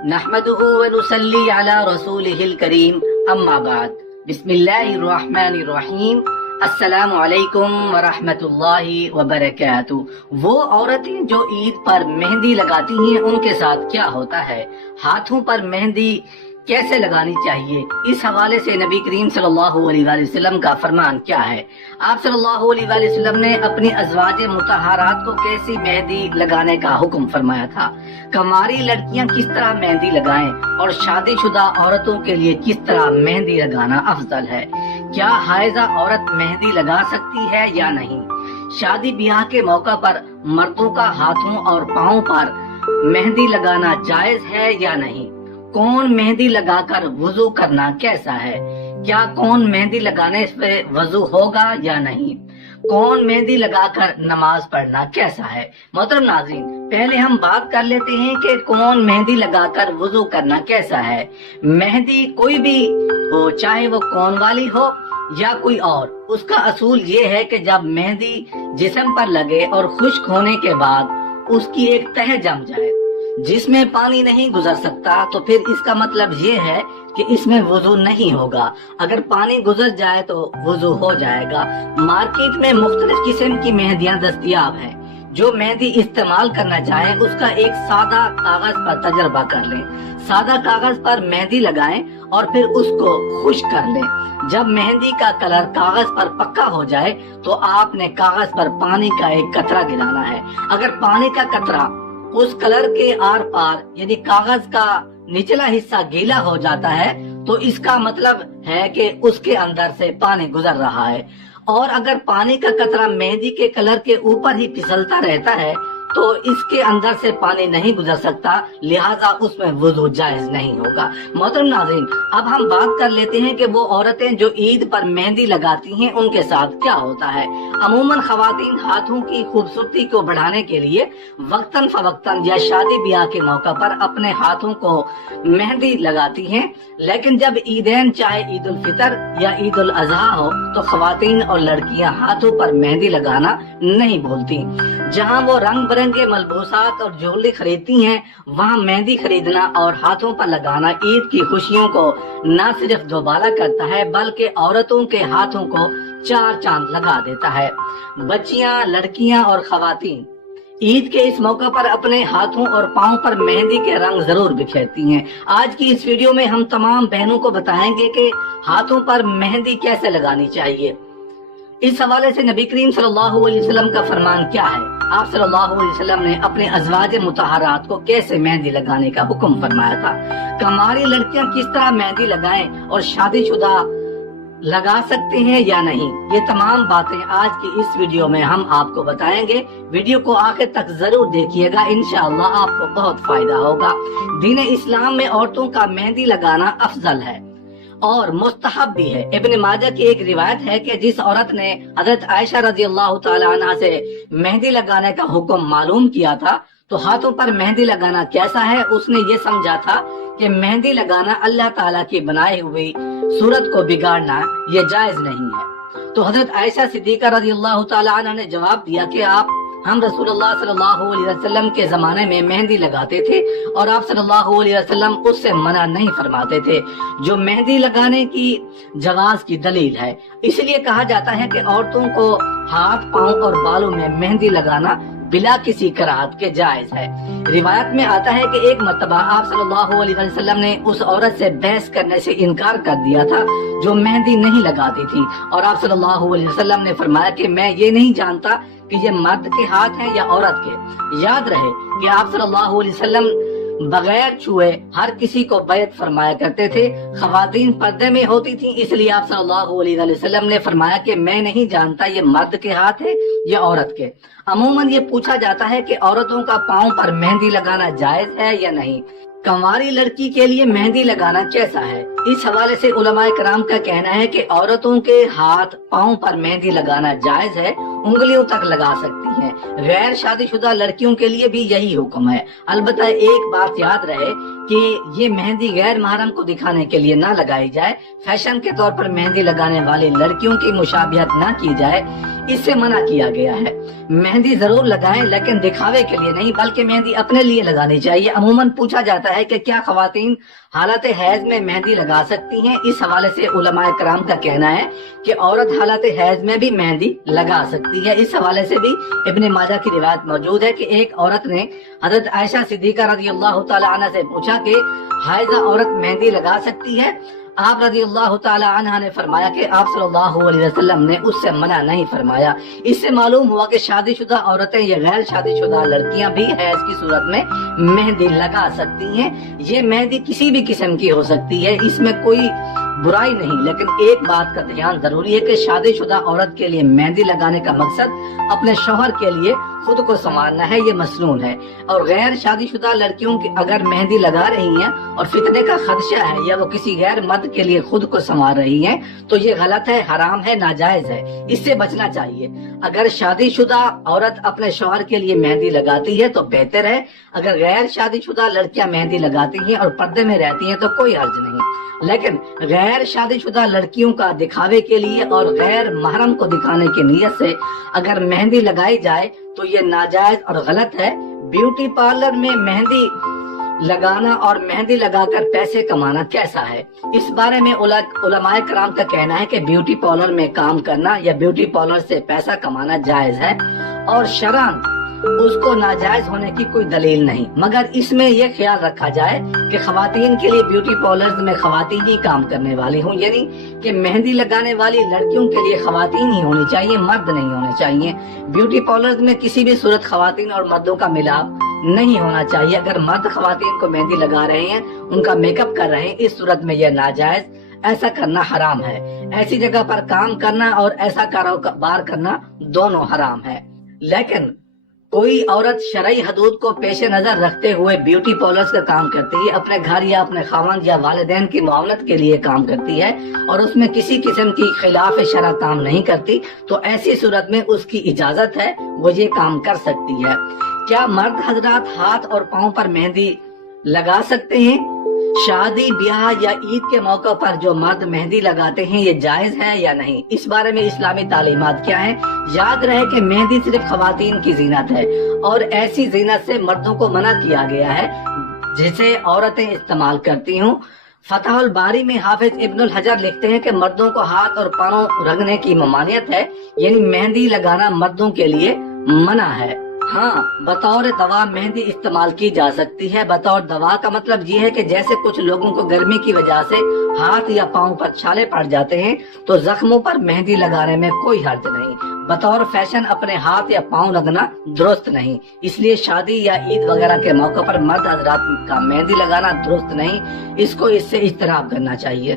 نحمده ونصلي على رسوله الكريم اما بعد بسم اللہ الرحمن الرحیم السلام علیکم ورحمۃ اللہ وبرکاتہ۔ وہ عورتیں جو عید پر مہندی لگاتی ہیں ان کے ساتھ کیا ہوتا ہے، ہاتھوں پر مہندی کیسے لگانی چاہیے، اس حوالے سے نبی کریم صلی اللہ علیہ وآلہ وسلم کا فرمان کیا ہے۔ آپ صلی اللہ علیہ وآلہ وسلم نے اپنی ازواج مطہرات کو کیسی مہندی لگانے کا حکم فرمایا تھا، کنواری لڑکیاں کس طرح مہندی لگائیں اور شادی شدہ عورتوں کے لیے کس طرح مہندی لگانا افضل ہے، کیا حائضہ عورت مہندی لگا سکتی ہے یا نہیں، شادی بیاہ کے موقع پر مردوں کا ہاتھوں اور پاؤں پر مہندی لگانا جائز ہے یا نہیں، کون مہندی لگا کر وضو کرنا کیسا ہے، کیا کون مہندی لگانے سے وضو ہوگا یا نہیں، کون مہندی لگا کر نماز پڑھنا کیسا ہے۔ محترم ناظرین، پہلے ہم بات کر لیتے ہیں کہ کون مہندی لگا کر وضو کرنا کیسا ہے۔ مہندی کوئی بھی ہو، چاہے وہ کون والی ہو یا کوئی اور، اس کا اصول یہ ہے کہ جب مہندی جسم پر لگے اور خشک ہونے کے بعد اس کی ایک تہ جم جائے جس میں پانی نہیں گزر سکتا، تو پھر اس کا مطلب یہ ہے کہ اس میں وضو نہیں ہوگا۔ اگر پانی گزر جائے تو وضو ہو جائے گا۔ مارکیٹ میں مختلف قسم کی مہندیاں دستیاب ہیں، جو مہندی استعمال کرنا چاہیں اس کا ایک سادہ کاغذ پر تجربہ کر لیں، سادہ کاغذ پر مہندی لگائیں اور پھر اس کو خشک کر لیں۔ جب مہندی کا کلر کاغذ پر پکا ہو جائے تو آپ نے کاغذ پر پانی کا ایک قطرہ گرانا ہے۔ اگر پانی کا قطرہ اس کلر کے آر پار یعنی کاغذ کا نچلا حصہ گیلا ہو جاتا ہے تو اس کا مطلب ہے کہ اس کے اندر سے پانی گزر رہا ہے، اور اگر پانی کا قطرہ مہندی کے کلر کے اوپر ہی پھسلتا رہتا ہے تو اس کے اندر سے پانی نہیں گزر سکتا، لہٰذا اس میں وضو جائز نہیں ہوگا۔ محترم ناظرین، اب ہم بات کر لیتے ہیں کہ وہ عورتیں جو عید پر مہندی لگاتی ہیں ان کے ساتھ کیا ہوتا ہے۔ عموماً خواتین ہاتھوں کی خوبصورتی کو بڑھانے کے لیے وقتاً فوقتاً یا شادی بیاہ کے موقع پر اپنے ہاتھوں کو مہندی لگاتی ہیں، لیکن جب عیدین چاہے عید الفطر یا عید الاضحیٰ ہو تو خواتین اور لڑکیاں ہاتھوں پر مہندی لگانا نہیں بھولتی۔ جہاں وہ رنگ برنگے ملبوسات اور جویلری خریدتی ہیں، وہاں مہندی خریدنا اور ہاتھوں پر لگانا عید کی خوشیوں کو نہ صرف دوبالا کرتا ہے بلکہ عورتوں کے ہاتھوں کو چار چاند لگا دیتا ہے۔ بچیاں، لڑکیاں اور خواتین عید کے اس موقع پر اپنے ہاتھوں اور پاؤں پر مہندی کے رنگ ضرور بکھیرتی ہیں۔ آج کی اس ویڈیو میں ہم تمام بہنوں کو بتائیں گے کہ ہاتھوں پر مہندی کیسے لگانی چاہیے۔ اس حوالے سے نبی کریم صلی اللہ علیہ وسلم کا فرمان کیا ہے، آپ صلی اللہ علیہ وسلم نے اپنے ازواج مطہرات کو کیسے مہندی لگانے کا حکم فرمایا تھا، کنواری لڑکیاں کس طرح مہندی لگائیں اور شادی شدہ لگا سکتے ہیں یا نہیں، یہ تمام باتیں آج کی اس ویڈیو میں ہم آپ کو بتائیں گے۔ ویڈیو کو آخر تک ضرور دیکھیے گا، انشاءاللہ آپ کو بہت فائدہ ہوگا۔ دین اسلام میں عورتوں کا مہندی لگانا افضل ہے اور مستحب بھی ہے۔ ابن ماجہ کی ایک روایت ہے کہ جس عورت نے حضرت عائشہ رضی اللہ تعالی عنہ سے مہندی لگانے کا حکم معلوم کیا تھا تو ہاتھوں پر مہندی لگانا کیسا ہے اس نے یہ سمجھا تھا کہ مہندی لگانا اللہ تعالیٰ کی بنائی ہوئی صورت کو بگاڑنا یہ جائز نہیں ہے۔ تو حضرت عائشہ صدیقہ رضی اللہ تعالی عنہ نے جواب دیا کہ ہم رسول اللہ صلی اللہ علیہ وسلم کے زمانے میں مہندی لگاتے تھے اور آپ صلی اللہ علیہ وسلم اس سے منع نہیں فرماتے تھے، جو مہندی لگانے کی جواز کی دلیل ہے۔ اس لیے کہا جاتا ہے کہ عورتوں کو ہاتھ، پاؤں اور بالوں میں مہندی لگانا بلا کسی کراہت کے جائز ہے۔ روایت میں آتا ہے کہ ایک مرتبہ آپ صلی اللہ علیہ وسلم نے اس عورت سے بحث کرنے سے انکار کر دیا تھا جو مہندی نہیں لگاتی تھی، اور آپ صلی اللہ علیہ وسلم نے فرمایا کہ میں یہ نہیں جانتا کہ یہ مرد کے ہاتھ ہیں یا عورت کے۔ یاد رہے کہ آپ صلی اللہ علیہ وسلم بغیر چھوئے ہر کسی کو بیعت فرمایا کرتے تھے۔ خواتین پردے میں ہوتی تھیں، اس لیے آپ صلی اللہ علیہ وسلم نے فرمایا کہ میں نہیں جانتا یہ مرد کے ہاتھ ہے یا عورت کے۔ عموماً یہ پوچھا جاتا ہے کہ عورتوں کا پاؤں پر مہندی لگانا جائز ہے یا نہیں، کنواری لڑکی کے لیے مہندی لگانا کیسا ہے۔ اس حوالے سے علماء کرام کا کہنا ہے کہ عورتوں کے ہاتھ، پاؤں پر مہندی لگانا جائز ہے، انگلیوں تک لگا سکتی ہیں۔ غیر شادی شدہ لڑکیوں کے لیے بھی یہی حکم ہے۔ البتہ ایک بات یاد رہے کہ یہ مہندی غیر محرم کو دکھانے کے لیے نہ لگائی جائے، فیشن کے طور پر مہندی لگانے والی لڑکیوں کی مشابہت نہ کی جائے، اس سے منع کیا گیا ہے۔ مہندی ضرور لگائیں لیکن دکھاوے کے لیے نہیں، بلکہ مہندی اپنے لیے لگانی چاہیے۔ عموماً پوچھا جاتا ہے کہ کیا خواتین حالت حیض میں مہندی لگا سکتی ہیں؟ اس حوالے سے علماء کرام کا کہنا ہے کہ عورت حالت حیض میں بھی مہندی لگا سکتی ہے۔ اس حوالے سے بھی ابن ماجہ کی روایت موجود ہے کہ ایک عورت نے حضرت عائشہ صدیقہ رضی اللہ تعالی عنہ سے پوچھا کہ حائضہ عورت مہندی لگا سکتی ہے؟ آپ رضی اللہ تعالی عنہ نے فرمایا کہ آپ صلی اللہ علیہ وسلم نے اس سے منع نہیں فرمایا۔ اس سے معلوم ہوا کہ شادی شدہ عورتیں یا غیر شادی شدہ لڑکیاں بھی حیض کی صورت میں مہندی لگا سکتی ہیں۔ یہ مہندی کسی بھی قسم کی ہو سکتی ہے، اس میں کوئی برائی نہیں، لیکن ایک بات کا دھیان ضروری ہے کہ شادی شدہ عورت کے لیے مہندی لگانے کا مقصد اپنے شوہر کے لیے خود کو سنوارنا ہے، یہ مسنون ہے۔ اور غیر شادی شدہ لڑکیوں کی اگر مہندی لگا رہی ہیں اور فتنے کا خدشہ ہے یا وہ کسی غیر مرد کے لیے خود کو سنوار رہی ہیں تو یہ غلط ہے، حرام ہے، ناجائز ہے، اس سے بچنا چاہیے۔ اگر شادی شدہ عورت اپنے شوہر کے لیے مہندی لگاتی ہے تو بہتر ہے، اگر غیر شادی شدہ لڑکیاں مہندی لگاتی ہیں اور پردے میں رہتی ہیں تو کوئی حرج نہیں، لیکن غیر شادی شدہ لڑکیوں کا دکھاوے کے لیے اور غیر محرم کو دکھانے کی نیت سے اگر مہندی لگائی جائے تو یہ ناجائز اور غلط ہے۔ بیوٹی پارلر میں مہندی لگانا اور مہندی لگا کر پیسے کمانا کیسا ہے؟ اس بارے میں علماء کرام کا کہنا ہے کہ بیوٹی پارلر میں کام کرنا یا بیوٹی پارلر سے پیسہ کمانا جائز ہے اور شرعاً اس کو ناجائز ہونے کی کوئی دلیل نہیں، مگر اس میں یہ خیال رکھا جائے کہ خواتین کے لیے بیوٹی پارلرز میں خواتین ہی کام کرنے والی ہوں، یعنی کہ مہندی لگانے والی لڑکیوں کے لیے خواتین ہی ہونی چاہیے، مرد نہیں ہونے چاہیے۔ بیوٹی پارلرز میں کسی بھی صورت خواتین اور مردوں کا ملاپ نہیں ہونا چاہیے۔ اگر مرد خواتین کو مہندی لگا رہے ہیں، ان کا میک اپ کر رہے ہیں، اس صورت میں یہ ناجائز، ایسا کرنا حرام ہے۔ ایسی جگہ پر کام کرنا اور ایسا کاروبار کرنا دونوں حرام ہے۔ لیکن کوئی عورت شرعی حدود کو پیش نظر رکھتے ہوئے بیوٹی پارلرز کا کام کرتی ہے، اپنے گھر یا اپنے خاوند یا والدین کی معاونت کے لیے کام کرتی ہے اور اس میں کسی قسم کی خلاف شرع کام نہیں کرتی، تو ایسی صورت میں اس کی اجازت ہے، وہ یہ کام کر سکتی ہے۔ کیا مرد حضرات ہاتھ اور پاؤں پر مہندی لگا سکتے ہیں؟ شادی بیاہ یا عید کے موقع پر جو مرد مہندی لگاتے ہیں یہ جائز ہے یا نہیں؟ اس بارے میں اسلامی تعلیمات کیا ہیں؟ یاد رہے کہ مہندی صرف خواتین کی زینت ہے اور ایسی زینت سے مردوں کو منع کیا گیا ہے جسے عورتیں استعمال کرتی ہوں۔ فتح الباری میں حافظ ابن الحجر لکھتے ہیں کہ مردوں کو ہاتھ اور پاؤں رنگنے کی ممانعت ہے، یعنی مہندی لگانا مردوں کے لیے منع ہے۔ ہاں، بطور دوا مہندی استعمال کی جا سکتی ہے۔ بطور دوا کا مطلب یہ ہے کہ جیسے کچھ لوگوں کو گرمی کی وجہ سے ہاتھ یا پاؤں پر چھالے پڑ جاتے ہیں تو زخموں پر مہندی لگانے میں کوئی حرج نہیں۔ بطور فیشن اپنے ہاتھ یا پاؤں رگنا درست نہیں، اس لیے شادی یا عید وغیرہ کے موقع پر مرد حضرات کا مہندی لگانا درست نہیں، اس کو اس سے اجتناب کرنا چاہیے۔